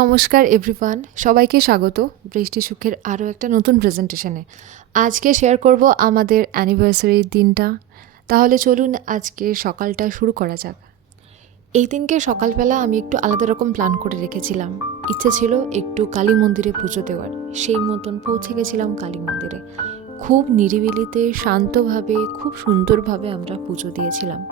নমস্কার এভরিওয়ান, সবাইকে স্বাগত বৃষ্টি সুখের আরও একটা নতুন প্রেজেন্টেশনে। আজকে শেয়ার করব আমাদের অ্যানিভার্সারির দিনটা। তাহলে চলুন আজকে সকালটা শুরু করা যাক। এই দিনকে সকালবেলা আমি একটু আলাদা রকম প্ল্যান করে রেখেছিলাম। ইচ্ছে ছিল একটু কালী মন্দিরে পুজো দেওয়ার। সেই মতন পৌঁছে গেছিলাম কালী মন্দিরে। খুব নিরিবিলিতে শান্তভাবে খুব সুন্দরভাবে আমরা পুজো দিয়েছিলাম।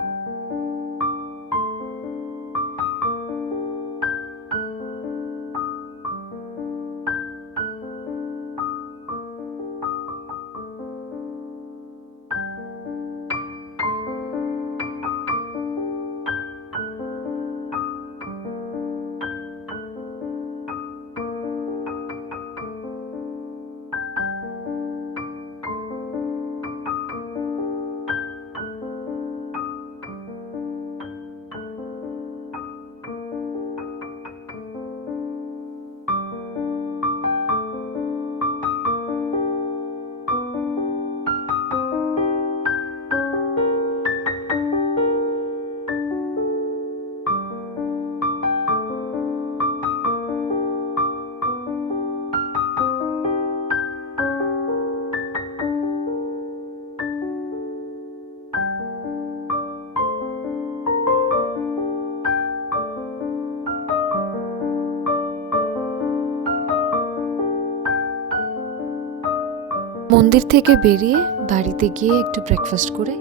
মন্দির থেকে বেরিয়ে বাড়িতে গিয়ে একটু ব্রেকফাস্ট করে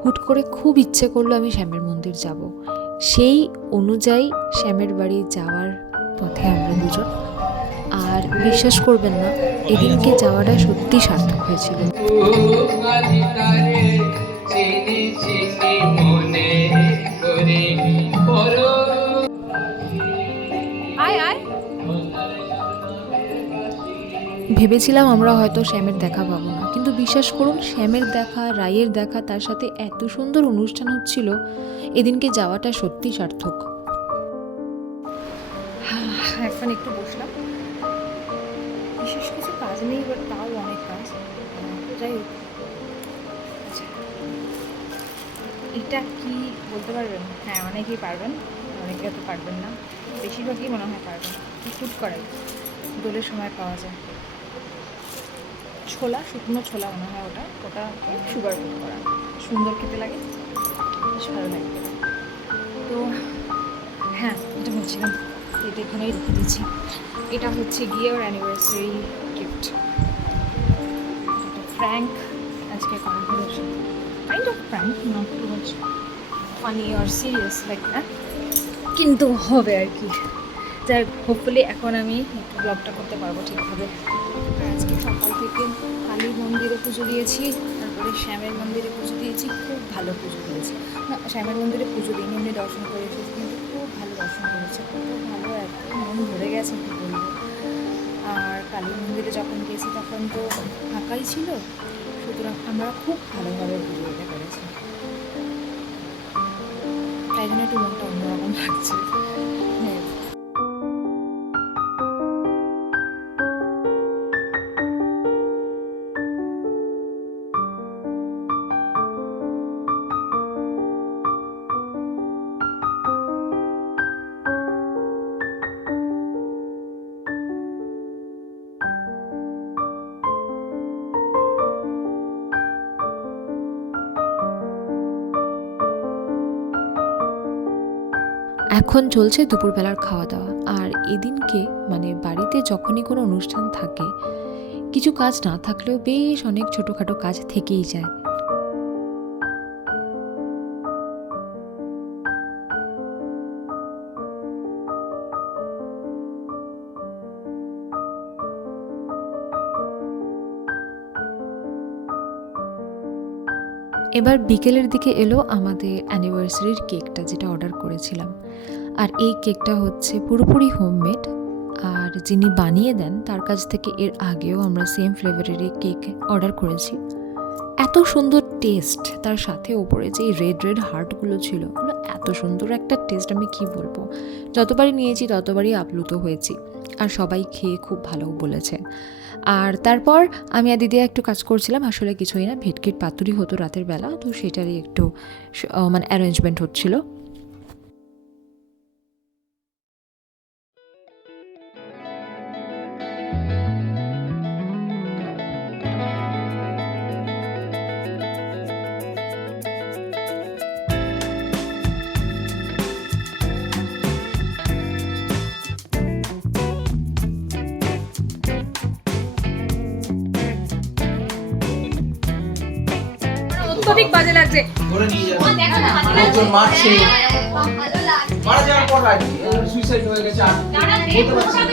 হুট করে খুব ইচ্ছে করলো আমি শ্যামের মন্দির যাব। সেই অনুযায়ী শ্যামের বাড়ি যাওয়ার পথে আমরা দুজন। আর বিশ্বাস করবেন না, এদিনকে যাওয়াটা সত্যি সার্থক হয়েছিল। ভেবেছিলাম আমরা হয়তো শ্যামের দেখা পাবো না, কিন্তু বিশ্বাস করুন শ্যামের দেখা, রায়ের দেখা, তার সাথে এত সুন্দর অনুষ্ঠান হচ্ছিল, এদিনকে যাওয়াটা সত্যি সার্থক। এখন একটু বসলাম, বিশেষ কিছু কাজ নেই, বাট তাও অনেক কাজ। যাই হোক, আচ্ছা এটা কি বলতে পারবেন? হ্যাঁ, অনেকেই পারবেন, অনেকে তো পারবেন না, বেশিরভাগই মনে হয় পারবেন। ফুড করাই দোলের সময় পাওয়া যায় ছোলা, শুকনো ছোলা মনে হয় ওটা ওটা সুগার ফুড করা, সুন্দর খেতে লাগে, বেশ ভালো লাগে। তো হ্যাঁ, এটা বলছিলাম, এটা এখানেই রেখে দিচ্ছি। এটা হচ্ছে গিয়ে ওর অ্যানিভার্সারি গিফট, একটা ফ্র্যাঙ্ক আজকে conversation, kind of frank, not too much funny or serious like that, কিন্তু হবে আর কি। যাই হোপফুলি এখন আমি একটু ব্লগটা করতে পারবো ঠিকভাবে। আজকে সকাল থেকে কালী মন্দিরে পুজো দিয়েছি, তারপরে শ্যামের মন্দিরে পুজো দিয়েছি, খুব ভালো পুজো হয়েছে। না, শ্যামের মন্দিরে পুজো দিই, এমনি দর্শন করে এসেছি, কিন্তু খুব ভালো দর্শন করেছে, খুব ভালো, এত মন ভরে গেছে কী বলবো। আর কালী মন্দিরে যখন গেছি তখন তো ফাঁকাই ছিল, সুতরাং আমরা খুব ভালোভাবে পুজো দিতে পেরেছি, তাই জন্য একটু মনটা অন্যরকম লাগছে। হ্যাঁ, এখন চলছে দুপুরবেলার খাওয়া দাওয়া। আর এদিনকে মানে বাড়িতে যখনই কোনো অনুষ্ঠান থাকে, কিছু কাজ না থাকলেও বেশ অনেক ছোটোখাটো কাজ থেকেই যায়। এবার বিকেলের দিকে এলো আমাদের অ্যানিভার্সারির কেকটা, যেটা অর্ডার করেছিলাম। আর এই কেকটা হচ্ছে পুরোপুরি হোমমেড, আর যিনি বানিয়ে দেন তার কাছ থেকে এর আগেও আমরা সেম ফ্লেভারেরই কেক অর্ডার করেছি। এত সুন্দর টেস্ট, তার সাথে ওপরে যে রেড রেড হার্টগুলো ছিল, ওগুলো এত সুন্দর একটা টেস্ট, আমি কি বলবো। যতবারই নিয়েছি ততবারই আপ্লুত হয়েছি, আর সবাই খেয়ে খুব ভালো বলেছে। আর তারপর আমি আর দিদি একটু কাজ করছিলাম, আসলে কিছুই না, ভেটকির পাতুরি হতো রাতের বেলা, তো সেটারই একটু মানে অ্যারেঞ্জমেন্ট হচ্ছিল। অস্বাভাবিক বাজে লাগছে। ধরে নিয়ে যাবে লোকজন মারছে মারা যাওয়ার পর রাখি সুইসাইড হয়ে গেছে আর বলতে পারছি না।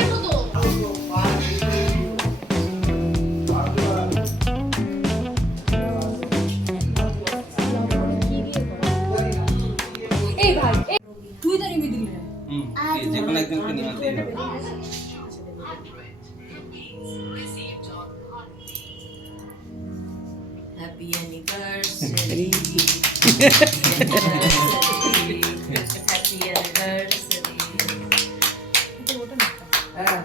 এই ভাই তুই তো নিবি দিলি যে কোনো একজনকে নিয়ে আসতে হবে। Happy anniversary. Happy anniversary. হ্যাঁ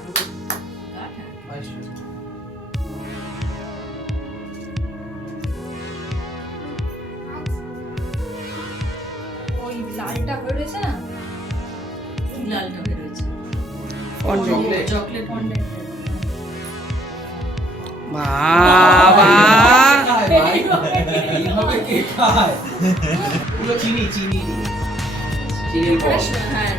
ওই লালটা হয়ে রয়েছে না কি লালটা বেরোচ্ছে? চকলেট চকলেট ফন্ডেন্ট বাবা এইভাবে কে খায় পুরো চিনি চিনি চিনির বল হ্যাঁ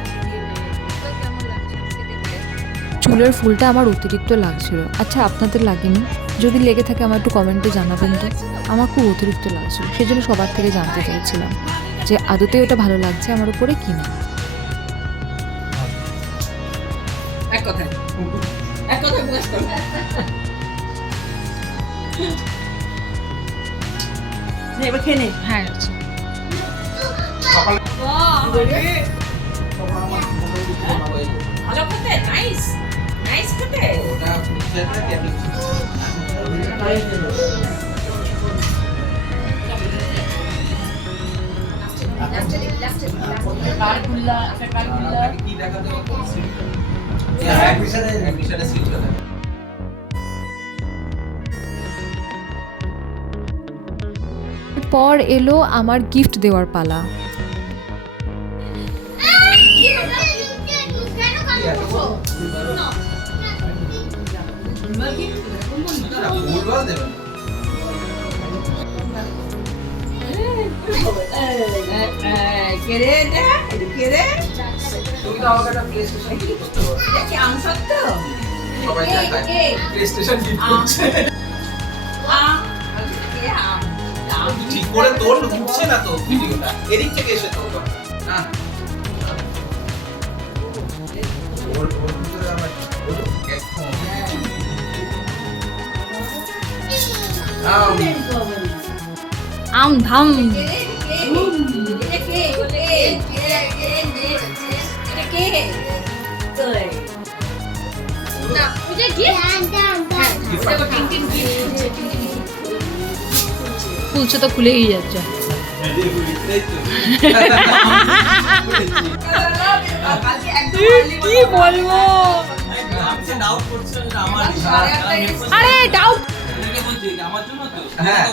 চুলের ফুলটা আমার অতিরিক্ত লাগছিল। আচ্ছা আপনাদের লাগেনি? যদি লেগে থাকে আমার একটু কমেন্টে জানাবেন তো। আমার খুব অতিরিক্ত লাগছিল, সেজন্য সবার থেকে জানতে চাইছিলাম যে আদতে ওটা ভালো লাগছে আমার উপরে কি না। এক কথায় প্রকাশ করো। এবার খেয়ে নে। হ্যাঁ আছে ভালো খেতে, নাইস নাইস খেতে। ওটা ফুটছে ক্যাপিং কারগুল্লা আপনার কারগুল্লা কি দেখাতে হবে অ্যাডমিশনে সিলটা দেখাতে পর এলো আমার গিফট দেওয়ার পালা। ফুটবল দেবেন কে রে এটা? কে রে? তুমি তো আমাকে একটা প্লে স্টেশন গিফট করতে পারো এটা কি আমসত্ব? সবাই দেখায় প্লে স্টেশন গিফট করছে ঠিক করে তোর ঢুকছে না তো ভিডিওটা এদিক থেকে এসে তো না ওর ভিতরে আমার আম ধাম খুলছে তো খুলেই যাচ্ছে। কি বলবো আরে ডাউট হ্যাঁ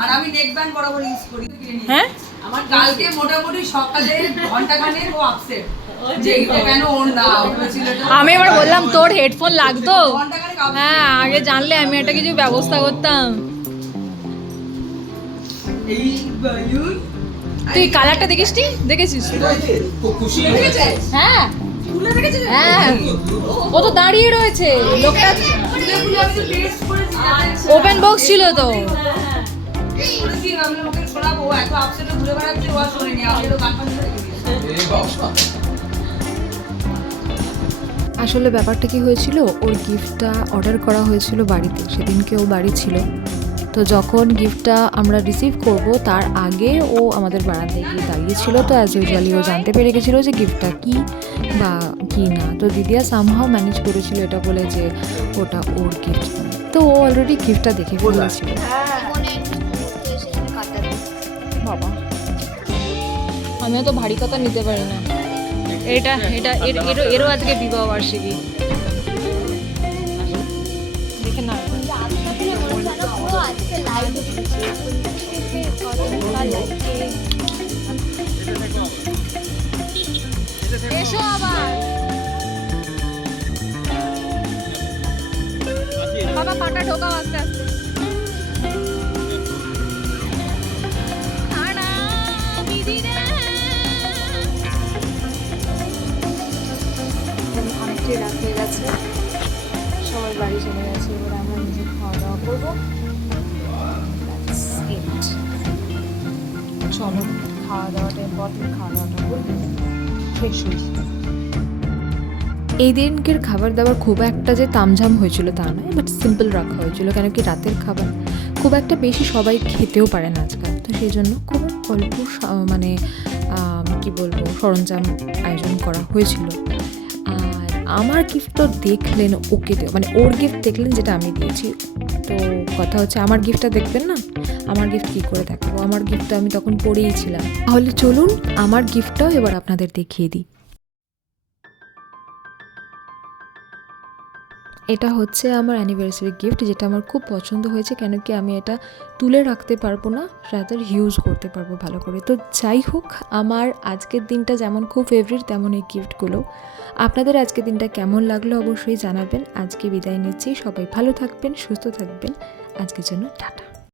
আর আমি নেক ব্যান্ড বরাবর ইউজ করি। হ্যাঁ আমার কালকে মোটামুটি সকালে ঘন্টাখানেক ও আপসেট যে এটা কেন ওর না হয়েছিল। আমি এবার বললাম তোর হেডফোন লাগতো। ঘন্টাখানেক হ্যাঁ আগে জানলে আমি একটা কিছু ব্যবস্থা করতাম। এই বায়ুন তুই কালারটা দেখিসনি? দেখেছিস? খুব খুশি হ্যাঁ ফুলে দেখেছিস? হ্যাঁ ও তো দাঁড়িয়ে রয়েছে লোকটা। ফুলে ফুলে আমি টেস্ট করেছি। ওপেন বক্স ছিল তো। করেছি আমি ওকে শোনাবো এত আপসেটে ঘুরে বেড়াচ্ছে ও আর শোনেনি আমি তো গান বাজতে রেখে দিয়েছি। আসলে ব্যাপারটা কি হয়েছিল, ওর গিফটটা অর্ডার করা হয়েছিল বাড়িতে, সেদিনকে ও বাড়ি ছিল। তো যখন গিফটটা আমরা রিসিভ করব তার আগে ও আমাদের বারান্দায় গিয়ে দাঁড়িয়েছিল। তো অ্যাজ ইউজুয়ালি ও জানতে পেরে গেছিলো যে গিফটটা কি বা কি না। তো দিদিয়া সামহাও ম্যানেজ করেছিল এটা বলে যে ওটা ওর গিফট। তো ও অলরেডি গিফটটা দেখে ফেলেছিল। বাবা আমিও তো ভারী কথা নিতে পারি না। এটা এটা এরও আজকে বিবাহ বার্ষিকী। দেখে না এসো আবার বাবা পাটা ঢোকাও আস্তে আস্তে। অনেকটাই রাত হয়ে গেছে, সবাই বাড়ি চলে গেছে, এবার আমরা নিজে খাওয়া দাওয়া করবো। That's it. চলো খাওয়া দাওয়াটা ইম্পর্টেন্ট, খাওয়া দাওয়াটা করবো, ফ্রেশ হয়েছি। এই দিনকের খাবার দাবার খুব একটা যে তামঝাম হয়েছিল তা নয়, বাট সিম্পল রাখা হয়েছিল, কেন কি রাতের খাবার খুব একটা বেশি সবাই খেতেও পারে না আজকাল, তো সেই জন্য খুব অল্প মানে কি বলবো সরঞ্জাম আয়োজন করা হয়েছিল। আর আমার গিফট তো দেখলেন, ওকে মানে ওর গিফট দেখলেন যেটা আমি দিয়েছি, তো কথা হচ্ছে আমার গিফটটা দেখবেন না, আমার গিফট কী করে দেখাবো, আমার গিফটটা আমি তখন পরেই ছিলাম। তাহলে চলুন আমার গিফটটাও এবার আপনাদের দেখিয়ে দিই। এটা হচ্ছে আমার অ্যানিভার্সারি গিফট, যেটা আমার খুব পছন্দ হয়েছে, কেন কি আমি এটা তুলে রাখতে পারবো না, রাদার ইউজ করতে পারবো ভালো করে। তো যাই হোক, আমার আজকের দিনটা যেমন খুব ফেভারিট, তেমন এই গিফটগুলো। আপনাদের আজকের দিনটা কেমন লাগলো অবশ্যই জানাবেন। আজকে বিদায় নিচ্ছি, সবাই ভালো থাকবেন, সুস্থ থাকবেন, আজকের জন্য টাটা।